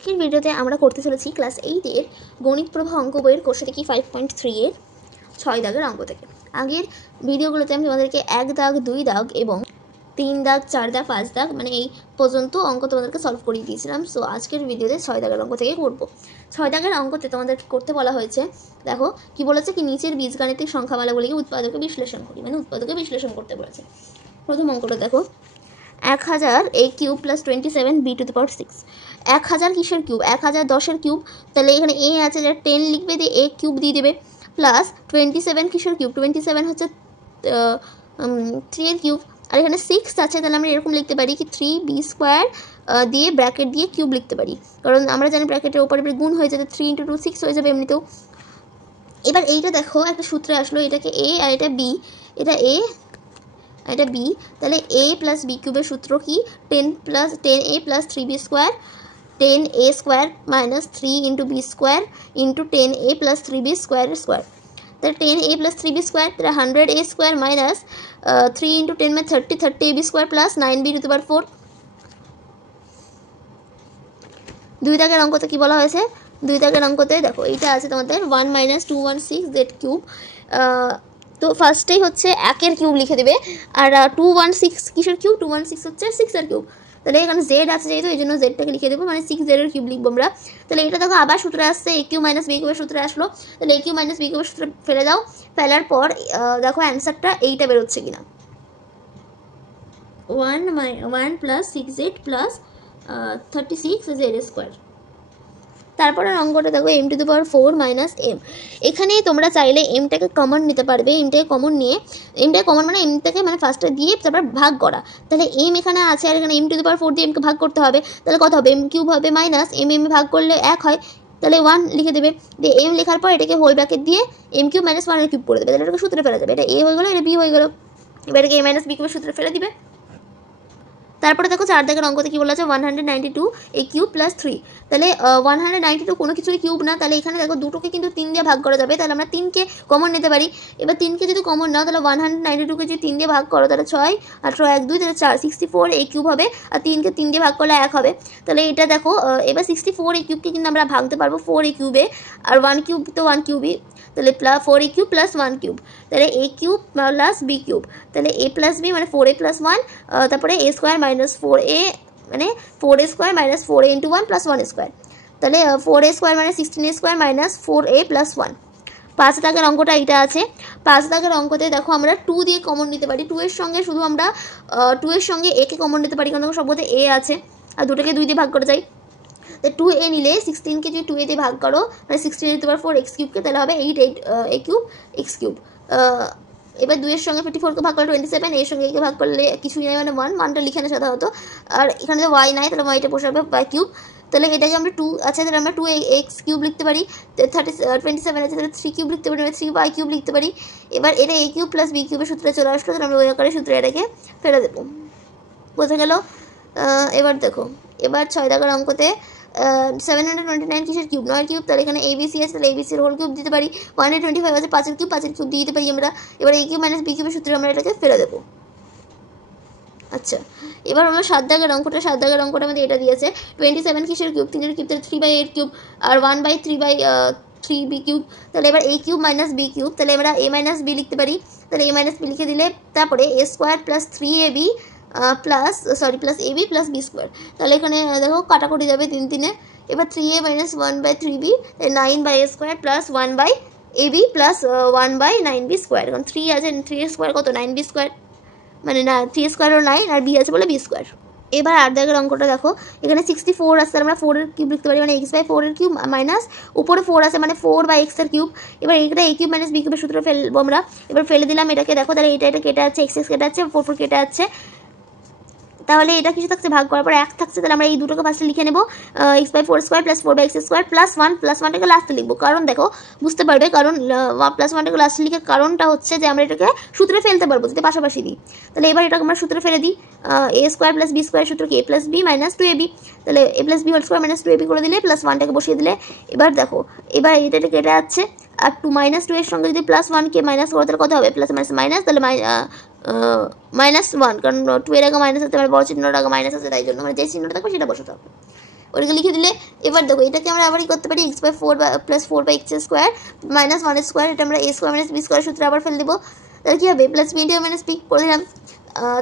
আজকের ভিডিওতে আমরা করতে চলেছি ক্লাস 8 এর গণিত প্রবাহ অঙ্ক বইয়ের কোর্স থেকে 5.3 এর 6 দাগের অঙ্ক থেকে। আগের ভিডিওগুলোতে আমি তোমাদেরকে 1 দাগ 2 দাগ এবং 3 দাগ 4 দাগ 5 দাগ মানে এই পর্যন্ত অঙ্ক তোমাদেরকে সলভ করিয়ে দিয়েছিলাম। সো আজকের ভিডিওতে 6 দাগের অঙ্ক থেকে করব। 6 দাগের অঙ্কতে তোমাদেরকে করতে বলা হয়েছে, দেখো কি বলেছে, কি নিচের বীজগাণিতিক সংখ্যামালাগুলিকে উৎপাদকে বিশ্লেষণ করি, মানে উৎপাদকে বিশ্লেষণ করতে বলেছে। প্রথম অঙ্কটা দেখো, 1000 a cube plus 27 b to the power 6। 1000 কিসের কিউব? 1000 10-এর কিউব, তাহলে এখানে a আছে, যেটা 10 লিখবে, দিয়ে a কিউব দিয়ে দেবে, প্লাস 27 কিসের কিউব? 27 হচ্ছে 3 এর কিউব, আর এখানে 6 আছে, তাহলে আমরা এরকম লিখতে পারি কি 3b স্কোয়ার দিয়ে ব্র্যাকেট দিয়ে কিউব লিখতে পারি, কারণ আমরা জানি ব্র্যাকেটের ওপরে গুণ হয়ে যাবে, 3 × 2 6 হয়ে যাবে এমনিতেও। এবার এইটা দেখো একটা সূত্রে আসলো, এটাকে a আর এটা b, এটা a এটা b, তাহলে a প্লাস বি কিউবের সূত্র কি? 10a plus 3b square, 10a square minus 3 × b square into 10a plus 3b স্কোয়ারের স্কোয়ার। তাহলে 10a প্লাস 3b স্কোয়ার, তাহলে 100a স্কোয়ার মাইনাস 3 × 10 মানে 30ab square plus 9b to the power 4। দুই দাগের অঙ্কতে কি বলা হয়েছে? দুই দাগের অঙ্কতে দেখো এইটা আছে তোমাদের 1 - 216 z কিউব। তো ফার্স্টেই হচ্ছে 1-এর কিউব লিখে দেবে, আর 216 কিসের কিউব? 216 হচ্ছে 6-এর কিউব, তাহলে এখানে জেড আছে যেহেতু এই জন্য জেডটাকে লিখে দেবো, মানে 6z-এর কিউব লিখবো আমরা। তাহলে এটা দেখো আবার সূত্রে আসছে, a কিউব মাইনাস বি কিউবের সূত্রে আসলো, তাহলে a কিউব মাইনাস বি কিউবের সূত্রে ফেলে দাও। ফেলার পর দেখো অ্যান্সারটা এইটা বেরোচ্ছে কিনা, 1 plus 6z plus 36z square. তারপরে অঙ্কটা দেখো m to the power 4 minus m। এখানে তোমরা চাইলে এমটাকে কমন নিতে পারবে, এমটাকে কমন নিয়ে, এমটাকে কমন মানে এমটাকে মানে ফার্স্টে দিয়ে তারপর ভাগ করা। তাহলে m এখানে আছে আর এখানে m টু দ্য পাওয়ার 4 দিয়ে এমকে ভাগ করতে হবে, তাহলে কত হবে? m কিউব হবে মাইনাস m ভাগ করলে 1 হয়, তাহলে 1 লিখে দেবে, দিয়ে m লেখার পর এটাকে হোল ব্র্যাকেট দিয়ে m কিউব মাইনাস 1 এর কিউব করে দেবে, তাহলে এটাকে সূত্রে ফেলা যাবে, এটা a হয়ে গেলো, এটা b হয়ে গেলো। এবার এটাকে a মাইনাস b কিউবের সূত্রে ফেলে দিবে। তারপরে দেখো 4 দাগের অঙ্কতে কি বলা আছে, 192 a কিউব প্লাস 3। তাহলে 192 কোনো কিছুরই কিউব না, তাহলে এখানে দেখো দুটোকে কিন্তু 3 দিয়ে ভাগ করা যাবে, তাহলে আমরা 3কে কমন নিতে পারি। এবার 3কে যদি কমন নাও, তাহলে 192কে যদি 3 দিয়ে ভাগ করো, তাহলে 6 আর 6 1 2, তাহলে 4 64 a কিউব হবে, আর 3কে 3 দিয়ে ভাগ করলে 1 হবে। তাহলে এটা দেখো এবার 64 a কিউবকে কিন্তু আমরা ভাঙতে পারবো 4 a কিউবে, আর 1 কিউব তো 1 কিউবই, তাহলে 4 a কিউব প্লাস 1 কিউব, তাহলে a cube plus b cube, তাহলে a প্লাস b মানে 4a প্লাস 1, তারপরে a স্কোয়ার মাইনাস 4a মানে 4a square minus 4a into 1 plus 1 square, তাহলে 4a স্কোয়ার মানে 16a square minus 4a plus 1। 5 দাগের অঙ্কটা এইটা আছে। 5 দাগের অঙ্কতে দেখো আমরা 2 দিয়ে কমন নিতে পারি, 2 এর সঙ্গে শুধু আমরা 2 এর সঙ্গে a কে কমন নিতে পারি, কারণ সবতে a আছে, আর দুটোকে 2 দিয়ে ভাগ করে যাই। তো 2a নিলে 16কে যদি 2a দিয়ে ভাগ করো, মানে 16 টু পাওয়ার 4 x কিউবকে, তাহলে হবে 8 a কিউব x কিউব। এবার 2 এর সঙ্গে 54কে ভাগ করলে 27, এর সঙ্গে একে ভাগ করলে কিছুই নাই, মানে 1 মানটা লিখে না সাধারণত, আর এখানে তো y নাই, তাহলে yটা বসাবে y কিউব, তাহলে এটাকে আমরা 2 আছে, তাহলে আমরা 2x কিউব লিখতে পারি, 27 আছে, তাহলে 3 কিউব লিখতে পারি, 3y কিউব লিখতে পারি। এবার এটা a কিউব প্লাস b কিউবের সূত্রে চলে আসলো, তাহলে আমরা ওই আকারে সূত্রে এটাকে ফেলে দেবো, বোঝা গেল? এবার দেখো, এবার 6 দাগের অঙ্কতে 729 কিসের কিউব? 9 কিউব, তাহলে এখানে ABC আছে, তাহলে ABC এর হোল কিউব দিতে পারি, 125 আছে 5 কিউব দিয়ে দিতে পারি আমরা। এবার a কিউব মাইনাস b কিউবের সূত্রে আমরা এটাকে ফেলে দেবো। আচ্ছা, এবার আমরা 7 দাগের অঙ্কটা, 7 দাগের অঙ্কটা আমাদের এটা দিয়েছে 27 কিসের কিউব? 3 এর কিউব, তাহলে 3/8 কিউব, আর 1/3/3b কিউব, তাহলে এবার a cube minus b cube, তাহলে আমরা a মাইনাস b লিখতে পারি, তাহলে a মাইনাস b লিখে দিলে তারপরে a square plus 3ab plus ab plus b square, তাহলে এখানে দেখো কাটাকুটি যাবে 3 3-এ। এবার 3a minus 1/3b, 9/a square plus 1/ab plus 1/9b square, কারণ 3 আছে, 3 এর স্কোয়ার কত? 9b স্কোয়ার, মানে না 3 স্কোয়ার ও 9, আর b আছে বলে b স্কোয়ার। এবার 8 দাগের অঙ্কটা দেখো, এখানে 64 আছে, আমরা 4 এর কিউব লিখতে পারি, মানে x/4 এর কিউব মাইনাস উপরে 4 আছে, মানে 4/x এর কিউব। এবার এটা a কিউব মাইনাস b কিউবের সূত্রে ফেলবো আমরা, এবার ফেলে দিলাম এটাকে, দেখো তাহলে এটা কেটে আছে, x কেটে আছে, 4 কেটে আছে, তাহলে এটা কিছু থাকছে ভাগ করার পর 1 থাকছে, তাহলে আমরা এই দুটোকে ফার্স্টে লিখে নেব, x/4 square plus 4/x square plus 1, plus 1টাকে লাস্টে লিখবো, কারণ দেখো বুঝতে পারবে, কারণ প্লাস 1টাকে লাস্টে লিখে কারণটা হচ্ছে যে আমরা এটাকে সূত্রে ফেলতে পারবো যদি পাশাপাশি দিই। তাহলে এবার এটাকে আমরা সূত্রে ফেলে দিই, a square plus b square সূত্র কি? a plus b minus 2ab, তাহলে a plus b whole square minus 2ab করে দিলে প্লাস 1টাকে বসিয়ে দিলে, এবার দেখো এবার এটা কেটে যাচ্ছে, আর 2 - 2 এর সঙ্গে যদি প্লাস 1কে মাইনাস করো, তাহলে কত হবে? প্লাস মাইনাস, তাহলে -1, কারণ 2 এর আগে মাইনাস আছে, মানে বড় চিহ্নটার আগে মাইনাস আছে, তাই জন্য মানে যে চিহ্নটা থাকবে সেটা বসাতে হবে। ওটাকে লিখে দিলে এবার দেখো এটাকে আমরা আবারই করতে পারি x/4 plus 4/x square minus 1 square, এটা আমরা a square minus B square সূত্রে আবার ফেলে দেবো। তাহলে কী হবে plus B into minus P করে দিলাম।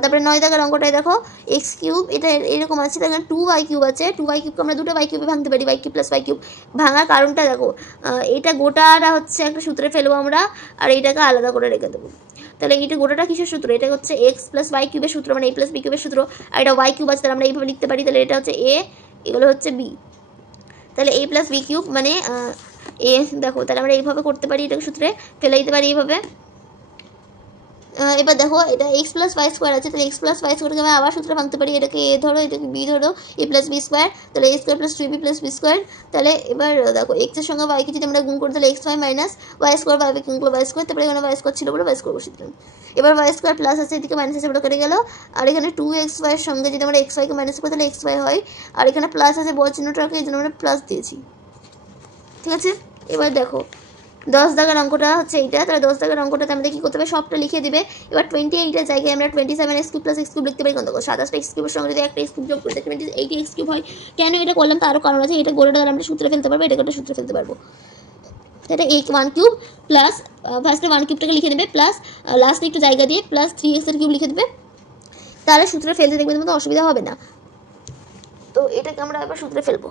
তারপরে 9 দাগের অঙ্কটায় দেখো এক্স কিউব, এটা এরকম আছে, তার 2y কিউব আছে, 2y কিউবকে আমরা দুটো y কিউবে ভাঙতে পারি, y cube plus y cube. ভাঙার কারণটা দেখো এটা গোটাটা হচ্ছে একটা সূত্রে ফেলবো আমরা, আর এইটাকে আলাদা করে রেখে দেবো। তাহলে এটা গোটাটা কিসের সূত্র, এটা হচ্ছে এক্স প্লাস ওয়াই কিউবের সূত্র, মানে a প্লাস বি কিউবের সূত্র, আর এটা y কিউব আছে, তাহলে আমরা এইভাবে লিখতে পারি। তাহলে এটা হচ্ছে a, এগুলো হচ্ছে b, তাহলে a প্লাস বি কিউব মানে এ, দেখো তাহলে আমরা এইভাবে করতে পারি, এটাকে সূত্রে ফেলে দিতে পারি এইভাবে। এবার দেখো এটা এক্স প্লাস ওয়াই স্কোয়ার আছে, তাহলে এক্স প্লাস ওয়াই স্কোয়ারকে আমরা আবার সূত্রে ভাঙতে পারি, এটাকে এ ধরো, এটাকে বি ধরো, এ প্লাস বি স্কোয়ার, তাহলে a square plus 3b plus b square. তাহলে এবার দেখো এক্সের সঙ্গে ওয়াইকে যদি আমরা গুণ করি তাহলে X Y minus Y square, Y গুণ করলো ওয়াই স্কোয়ার, তারপরে এখানে ওয়াই স্কোয়ার ছিল বলে ওয়াই স্কোয়ার বসে দিলাম। এবার ওয়াই স্কোয়ার প্লাস আছে, এদিকে মাইনাস আছে, ওটা কেটে গেল, আর এখানে 2xy এর সঙ্গে যদি আমরা এক্স ওয়াইকে মাইনাস করি তাহলে এক্স ওয়াই হয়, আর এখানে প্লাস আছে বড় চিহ্নটাকে, এই জন্য আমরা প্লাস দিয়েছি, ঠিক আছে। এবার দেখো 10 দাগের অঙ্কটা হচ্ছে এইটা, তাহলে 10 দাগের অঙ্কটাতে আমাদের কী করতে হবে, সবটা লিখে দিবে। এবার 28 জায়গায় আমরা 27x cube plus x cube লিখতে পারি, কত 27টা x কিউবের সঙ্গে যদি একটা x কিউব যোগ করি 28x কিউব হয়। কেন এটা করলাম তারও কারণ আছে, এটা গোটাটা আমরা সূত্রে ফেলতে পারবো, এটাকে সূত্রে ফেলতে পারবো। এটা 1 কিউব প্লাস ফার্স্টে 1 কিউবটাকে লিখে দেবে, প্লাস লাস্টে একটু জায়গা দিয়ে প্লাস 3x এর কিউব লিখে দেবে, তাহলে সূত্রে ফেলতে দেখবে তোমাদের অসুবিধা হবে না। তো এটাকে আমরা এবার সূত্রে ফেলবো।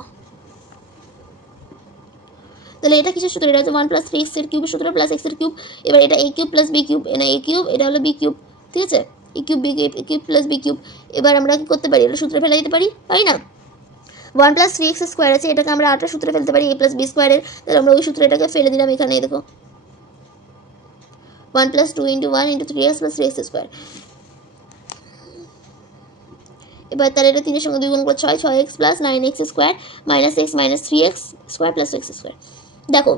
তাহলে এটা কিসের সূত্র, এটা হচ্ছে 1 প্লাস 3x এর কিউবের সূত্র প্লাস x এর কিউব। এবার এটা a cube plus b cube, এটা a কিউব, এটা হলো b কিউব, ঠিক আছে, a cube b cube plus b cube. এবার আমরা কি করতে পারি, এটা সূত্রে ফেলে দিতে পারি, পারি না। 1 প্লাস 3x স্কোয়ার আছে, এটাকে আমরা 8 সূত্রে ফেলতে পারি, a প্লাস b স্কোয়ারের, তাহলে আমরা ওই সূত্রে এটাকে ফেলে দিলাম এখানে, দেখো 1 plus 2 into 1 into 3x plus 3x square. এবার তাহলে এটা 3 এর সঙ্গে 2 গুণ করে 6, 6x plus 9x square minus x minus 3x square plus x square. দেখো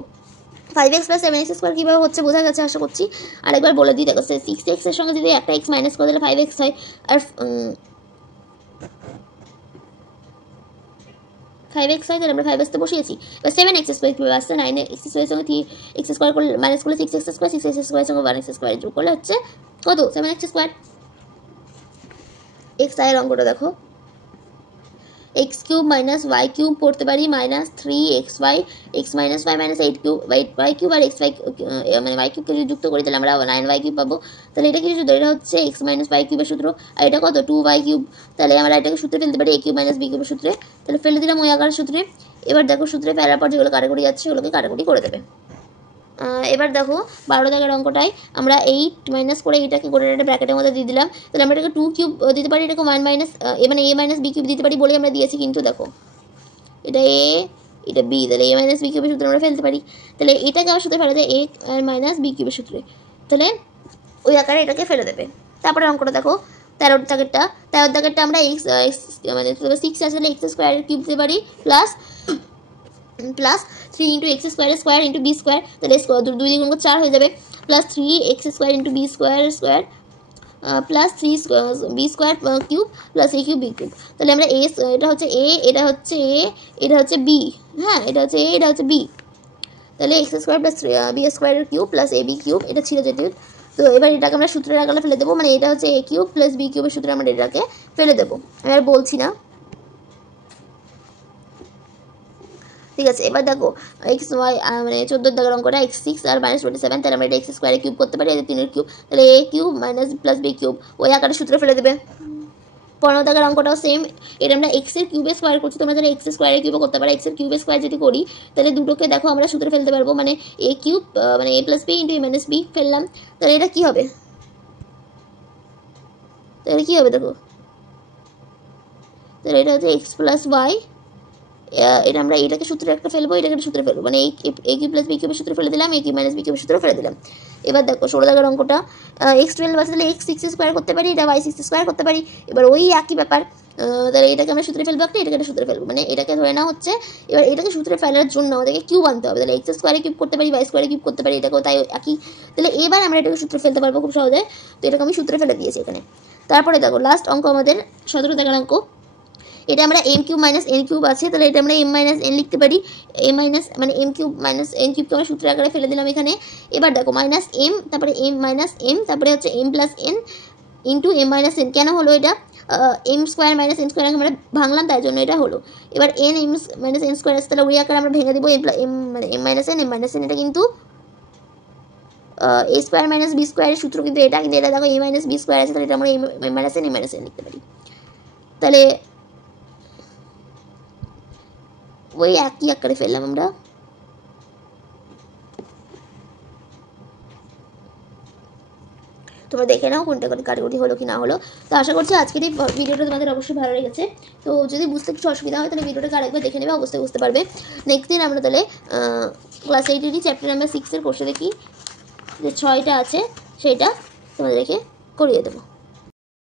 5x প্লাস 7x স্কোয়ার কীভাবে হচ্ছে বোঝা গেছে আশা করছি। আরেকবার বলে দিই, দেখো 6x এর সঙ্গে যদি একটা x মাইনাস করে তাহলে 5x হয়, আর 5x হয়, তাহলে আমরা 5x তে বসিয়েছি। এবার 7x স্কোয়ার কীভাবে আসছে, 9x স্কোয়ারের সঙ্গে 3x স্কোয়ার করলে মাইনাস করলে 6x স্কোয়ার, 6x স্কোয়ারের সঙ্গে 1x স্কোয়ার যোগ করলে হচ্ছে কত, 7x স্কোয়ার। x এর অঙ্কটা দেখো x cube minus y cube পড়তে পারি minus 3xy, x minus y minus 8 cube, y cube আর xy মানে ওয়াই কিউবকে যদি যুক্ত করি তাহলে আমরা 9y কিউব পাবো। তাহলে এটা কিছু সূত্র, এটা হচ্ছে x মাইনাস ওয়াই কিউবের সূত্র, আর এটা কত 2y কিউব। তাহলে আমরা এটাকে সূত্রে ফেলতে পারি a কিউব মাইনাস b কিউবের সূত্রে, তাহলে ফেলে দিলাম ওই আকারের সূত্রে। এবার দেখো সূত্রে ফেলার পর যেগুলো কাটাকুটি যাচ্ছে সেগুলোকে কাটাকুটি করে দেবে। এবার দেখো 12 দাগের অঙ্কটায় আমরা 8 মাইনাস করে এটাকে গোটাটা ব্র্যাকেটের মধ্যে দিয়ে দিলাম, তাহলে আমরা এটাকে 2 কিউব দিতে পারি, এটাকে 1 মাইনাস মানে a মাইনাস বি কিউব দিতে পারি বলে আমরা দিয়েছি, কিন্তু দেখো এটা a এটা b, তাহলে a মাইনাস বি কিউবের সূত্রে আমরা ফেলতে পারি। তাহলে এটাকে আবার সূত্রে ফেলা যায় a মাইনাস বি কিউবের সূত্রে, তাহলে ওই আকারে এটাকে ফেলে দেবে। তারপরে অঙ্কটা দেখো 13 দাগেরটা আমরা x মানে 6 আসলে x স্কোয়ারের কিউব দিতে পারি plus 3 into X square into B square, তাহলে 2 দিয়ে গুণ করে 4 হয়ে যাবে, plus 3x square into B square plus 3b square cube plus a cube B cube. তাহলে আমরা এটা হচ্ছে a, এটা হচ্ছে a, এটা হচ্ছে b, হ্যাঁ এটা হচ্ছে a, এটা হচ্ছে b, তাহলে x স্কোয়ার প্লাস বি স্কোয়ারের cube plus a b cube, এটা ছিল যেটি। তো এবার এটাকে আমরা সূত্রের আকারে ফেলে দেবো, মানে এটা হচ্ছে a কিউব প্লাস b কিউবের সূত্রে আমরা এটাকে ফেলে দেবো, আমি আর বলছি না, ঠিক আছে। এবার দেখো x y মানে 14 দাগের অঙ্কটা x6 আর মাইনাস 27, তাহলে আমরা এটা x স্কোয়ারে কিউব করতে পারি, এটা 3 এর কিউব, তাহলে a cube minus plus b cube ওই আকারে সূত্রে ফেলে দেবে। 15 দাগের অঙ্কটাও সেম, এটা আমরা x এর কিউবে স্কোয়ার করছি, তোমরা যারা x স্কোয়ারে কিউব করতে পারো, x এর কিউবে স্কোয়ার যদি করি তাহলে দুটোকে দেখো আমরা সূত্রে ফেলতে পারবো, মানে a কিউব মানে a plus b into a minus b ফেললাম, তাহলে এটা কী হবে, তাহলে কী হবে দেখো, তাহলে এটা হচ্ছে x প্লাস y, এটা আমরা এটাকে সূত্রে একটা ফেলবো, এটাকে সূত্রে ফেলবো, মানে a কিউব প্লাস b কিউবের সূত্রে ফেলে দিলাম, a কিউব মাইনাস b কিউবের সূত্রে ফেলে দিলাম। এবার দেখো 16 দাগের অঙ্কটা x12 আছে, তাহলে x6 স্কোয়ার করতে পারি, এটা y6 স্কোয়ার করতে পারি, এবার ওই একই ব্যাপার, তাহলে এটাকে আমরা সূত্রে ফেলবো, এটাকে সূত্রে ফেলবো, মানে এটাকে ধরে না হচ্ছে, এবার এটাকে সূত্রে ফেলার জন্য আমাদেরকে কিউব আনতে হবে, তাহলে x স্কোয়ারে কিউব করতে পারি, y স্কোয়ারে কিউব করতে পারি, এটাকেও তাই একই, তাহলে এবার আমরা এটাকে সূত্রে ফেলতে পারবো খুব সহজে, তো এটাকে আমি সূত্রে ফেলে দিয়েছি এখানে। তারপরে দেখো লাস্ট অঙ্ক আমাদের 17 দাগের অঙ্ক, এটা আমরা m cube minus n cube আছে, তাহলে এটা আমরা m মাইনাস n লিখতে পারি, m মাইনাস মানে m কিউব মাইনাস n কিউবকে আমরা সূত্রের আকারে ফেলে দিলাম এখানে। এবার দেখো মাইনাস m, তারপরে m মাইনাস m, তারপরে হচ্ছে m plus n into m minus n, কেন হলো এটা, M square minus N square আমরা ভাঙলাম, তাই জন্য এটা হলো। এবার N M minus N square আছে, তাহলে ওই আকারে আমরা ভেঙে দেবো এম মানে এম মাইনাস এন, এটা কিন্তু এ স্কোয়ার মাইনাস বি স্কোয়ারের সূত্র কিন্তু এটা, কিন্তু এটা দেখো এ মাইনাস বি স্কোয়ার আছে, তাহলে এটা আমরা এম মাইনাস এন লিখতে পারি। তাহলে ওই একই আকারে ফেললাম আমরা। তোমরা দেখে নাও কোনটা কাটাকুটি হলো কি না হলো। তো আশা করছি আজকের এই ভিডিওটা তোমাদের অবশ্যই ভালো লেগেছে। তো যদি বুঝতে কিছু অসুবিধা হয় তাহলে ভিডিওটাকে আরেকবার দেখে নেবে, অবশ্যই বুঝতে পারবে। নেক্সট দিন আমরা তাহলে ক্লাস 8 চ্যাপ্টার নাম্বার 6 কোর্সে দেখি যে 6টা আছে সেটা তোমাদেরকে করিয়ে দেবো।